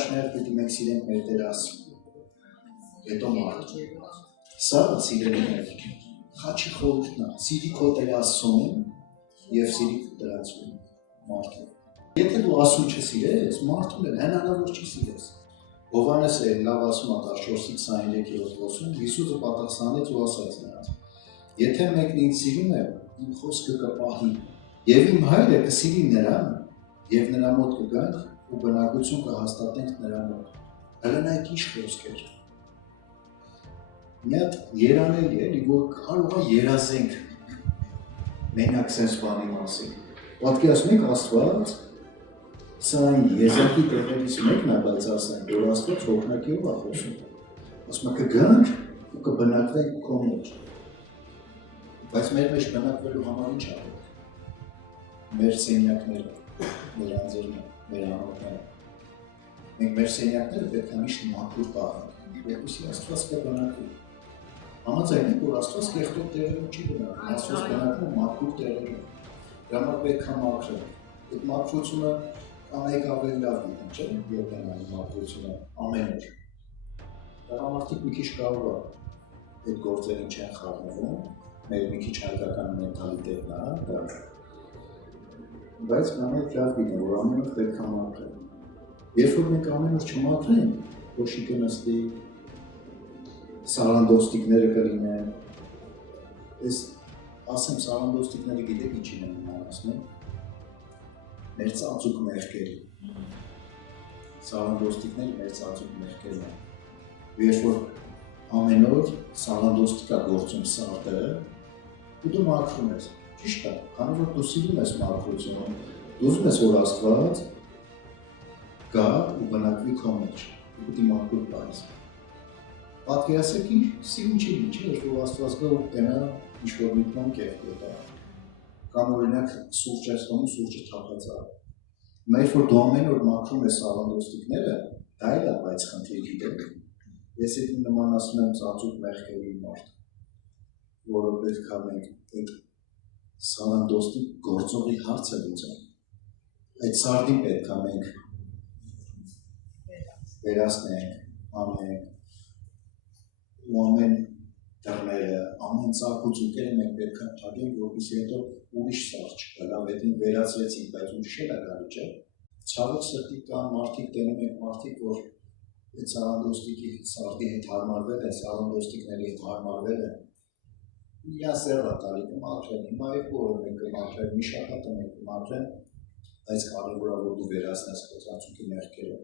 առաջներ պիտի մենք սիրենք մեր Տեր Աստծուն, հետո մարդը։ Սա սիրելիներ, խաչի խորհուրդն է, սիրի քո Տեր Աստծուն և սիրի դրացուն մարդը։ Եթե դու Աստծուն չսիրես, մարդուն էլ հնարավոր չի սիրես։ Հովհաննես է լավ ասում է 14:23 Հիսուսը պատասխանեց ու ասաց նրանց. Եթե մեկն ինձ սիրում է, իմ խոսքը կպահի, և իմ Հայրը կսիրի նրան, և նրա մոտ կգանք ու բնակություն կհաստատենք նրա մոտ։ Հլնայք ինչ խոսքեր։ Մի հատ երանելի էլի, որ կարող է երազենք մենակ սենց բանի մասին։ Պատկերացնում եք Աստված, սա այն եզակի տեղերից մեկն է, բայց ասենք, որ Աստված հոգնակերով է խոսում։ Ասում է կգանք ու կբնակվենք քո մոտ։ Բայց մեր մեջ բնակվելու համար ինչ արեք։ Մեր սենյակները, մեր անձերները, մեր անոթները։ Մենք մեր սենյակները պետք է միշտ մաքուր պահենք, որպեսզի Աստված կբնակվի։ Համաձայն եք, որ Աստված կեղտոտ տեղերում չի բնակվում, Աստված բնակվում մաքուր տեղերում։ Դրա համար պետք է մաքրել։ Այդ մաքրությունը կանայք ավելի լավ գիտեն, չէ՞, երբ են անում մաքրությունը ամեն օր։ Տղամարդիկ մի քիչ կարող է այդ գործերին չեն խառնվում, մեր մի քիչ հայկական մենթալիտետն է, բայց կանայք լավ գիտեն, որ ամեն օր պետք է մաքրել։ Երբ որ մենք ամեն օր չմաքրենք, ոչի կնստի, սարանդոստիկները կլինեն, ես ասեմ սարանդոստիկները գիտեք ինչին են անասնում, մեր ծածուկ մեղքերի, սարանդոստիկները մեր ծածուկ մեղքերն են, երբ որ ամեն օր սարանդոստիկ է գործում սարտը, ու դու մաքրում ես, ճիշտ է, քանի որ դու սիրում ես մաքրությունը, դու ուզում ես որ Աստված գա ու բնակվի քո մեջ, ու պիտի մաքուր պահես։ Պատկերացրեք ինչ սիրուն չի լինի, երբ որ Աստված գա ու տենա ինչ-որ մի բան կերպ է, կամ օրինակ սուրճ ես տանում, սուրճը թափած է։ Երբ որ դու ամեն օր մաքրում ես սարանդոստիկները, դա էլ է բայց խնդիր գիտեք։ Ես այդ նման ասում եմ ծածուկ մեղքերի մարդ, որը պետք է մենք այդ սարանդոստիկ գործողի հարցը լուծենք։ Այդ սարդին պետք է մենք վերացնենք, անենք, ու ամեն դռները, ամեն ծակուցուկերը մենք պետք է թագենք, որպեսզի հետո ուրիշ սարդ չկա, լավ հետին վերացրեցինք, բայց ուրիշ էլ է գալի, չէ՞։ Ցավոք սրտի կան մարդիկ, տենում ենք մարդիկ, որ այդ սարանդոստիկի սարդի հետ հարմարվել են, սարանդոստիկների հետ հարմարվել են, իրան սեռը տալի կմաքրեն, հիմա եկ որը մենք կմաքրեն, մի շաբաթը մենք կմաքրեն, բայց կարևոր է որ դու վերացնես քո ծածուկի մեղքերը։